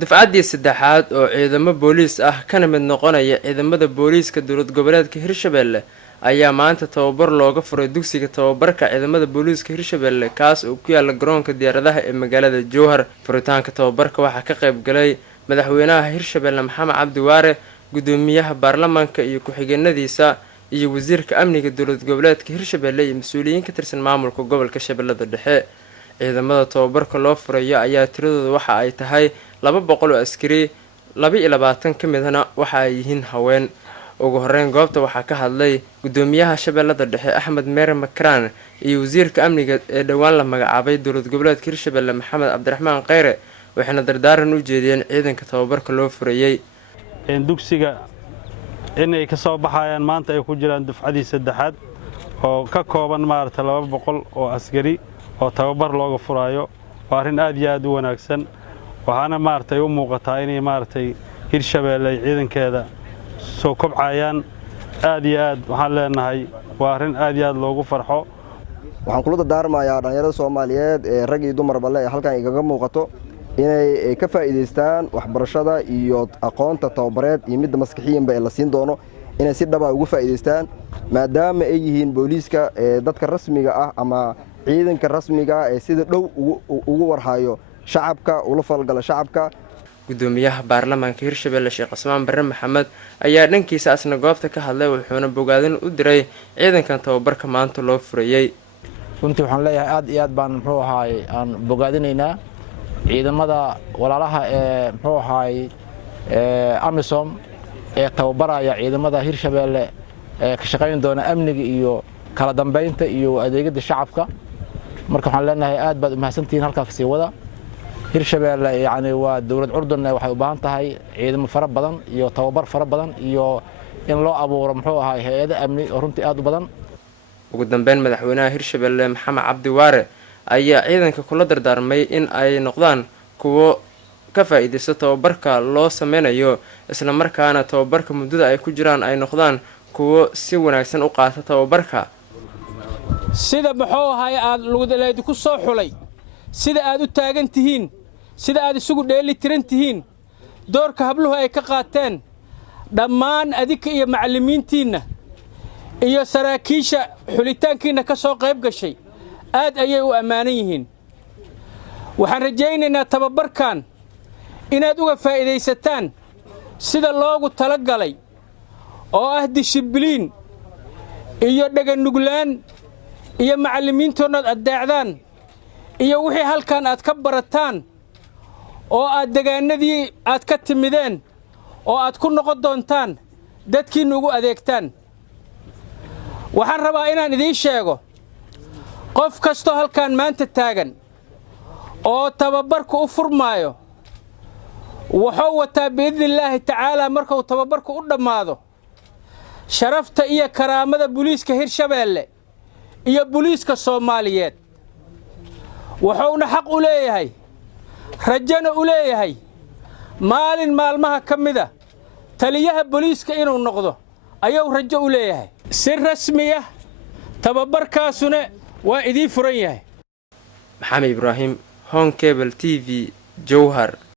dafcaddii saddexaad oo ciidamo booliis ah kana mid noqonaya ciidamada booliiska dowlad goboleedka Hirshabelle ayaa maanta tababar looga furay dugsiga tababarka ciidamada booliiska Hirshabelle kaas oo ku yaala garoonka diyaaradaha ee magaalada Jowhar. Furitaanka tababarka waxaa ka qayb galay madaxweynaha Hirshabelle Maxamed Cabdi Waare, gudoomiyaha baarlamaanka iyo ku-xigeenadiisa iyo wasiirka amniga dowlad goboleedka Hirshabelle iyo mas'uuliyiin ka tirsan maamulka gobolka Shabeellada Dhexe. ciidamada tababarka loo furayo ayaa tiradooda waxa ay tahay 200 oo askari, 22 ka midna waxa ay yihiin haween. ugu horeyn goobta waxaa ka hadlay gudoomiyaha Shabeellada Dhexe Axmed Meere Makraan iyo wasiirka amniga ee dhawaan la magacaabay dowlad goboleedka Hirshabelle Maxamed Cabdiraxmaan Kheyre, waxayna dardaaran u jeediyeen ciidanka tababarka loo furayay dugsiga inay ka soo baxayaan maanta ay ku jiraan dufcadii saddexaad oo ka kooban 200 oo askari oo tababar looga furayo. waa arrin aad iyo aad u wanaagsan, waxaana u muuqataa inay Hirshabelle ciidankeeda soo kobcayaan. aad iyo aad waxaan leenahay waa arrin aad iyo aad loogu farxo. waxaan kula dardaarmayaa dhalinyarada Soomaaliyeed ee rag iyo dumar balle ee halkan igaga muuqato inay ka faa'iideystaan waxbarashada iyo aqoonta tababareed iyo mid maskaxiyan la siin doono, inay si dhab ah ugu faa'iideystaan maadaama ay yihiin booliiska dadka rasmiga ah ama ciidanka rasmiga ah ee sida dhow ugu warhayo shacabka, ula falgala shacabka. gudoomiyaha baarlamaanka Hirshabelle Sheekh Cusmaan Barre Maxamed ayaa dhankiisa asna goobta ka hadlay, wuxuuna bogaadin u diray ciidankan tababarka maanta loo furayay. runtii waxaan leeyahay aad iyo aad baan aan bogaadinaynaa ciidamada walaalaha AMISOM ee tababaraya ciidamada Hirshabelle ee ka shaqayn doona amniga iyo kala dambeynta iyo adeegada shacabka. marka waxaan leenahay aad baad u mahadsantihiin halka ka sii wada. Hirshabelle waa dawlad curdun waxay u baahan tahay ciidamo fara badan iyo tababar fara badan iyo in loo abuuro hay'ado amni oo runtii aad u badan. ugu dambeyn madaxweynaha Hirshabelle Maxamed Cabdi Waare ayaa ciidanka kula dardaarmay in ay noqdaan kuwo ka faa'iideysta tababarka loo sameynayo, isla markaana tababarka muddada ay ku jiraan ay noqdaan kuwo si wanaagsan u qaata tababarka. sida aad lugudaleed ku soo xulay, sida aad u taagan tihiin, sida aad isugu dheeli tiran tihiin, doorka habluhu ay ka qaateen, dhammaan adinka iyo macallimiintiinna iyo saraakiisha xulitaankiina ka soo qayb gashay aad ayay u ammaanan yihiin. waxaan rajaynaynaa tababarkan inaad uga faa'iidaysataan sida loogu talagalay oo ah dishibliin iyo dhaganuglaan iyo macallimiintoonad addeecdaan iyo wixii halkan aad ka barataan oo aad deegaanadii aad ka timideen oo aad ku noqon doontaan dadkiina ugu adeegtaan. waxaan rabaa inaan idiin sheego qof kastoo halkan maanta taagan oo tababarku u furmaayo wuxuu wataa biidnillaahi tacaalaa markuu tababarku u dhammaado sharafta iyo karaamada booliiska Hirshabelle iyo booliiska Soomaaliyeed. wuxuuna xaq u leeyahay, rajana u leeyahay maalin maalmaha ka mida taliyaha booliiska inuu noqdo ayuu rajo u leeyahay. si rasmi ah tababarkaasuna waa idiin furan yahay. Maxamed Ibraahim, Home Cable TV, Jowhar.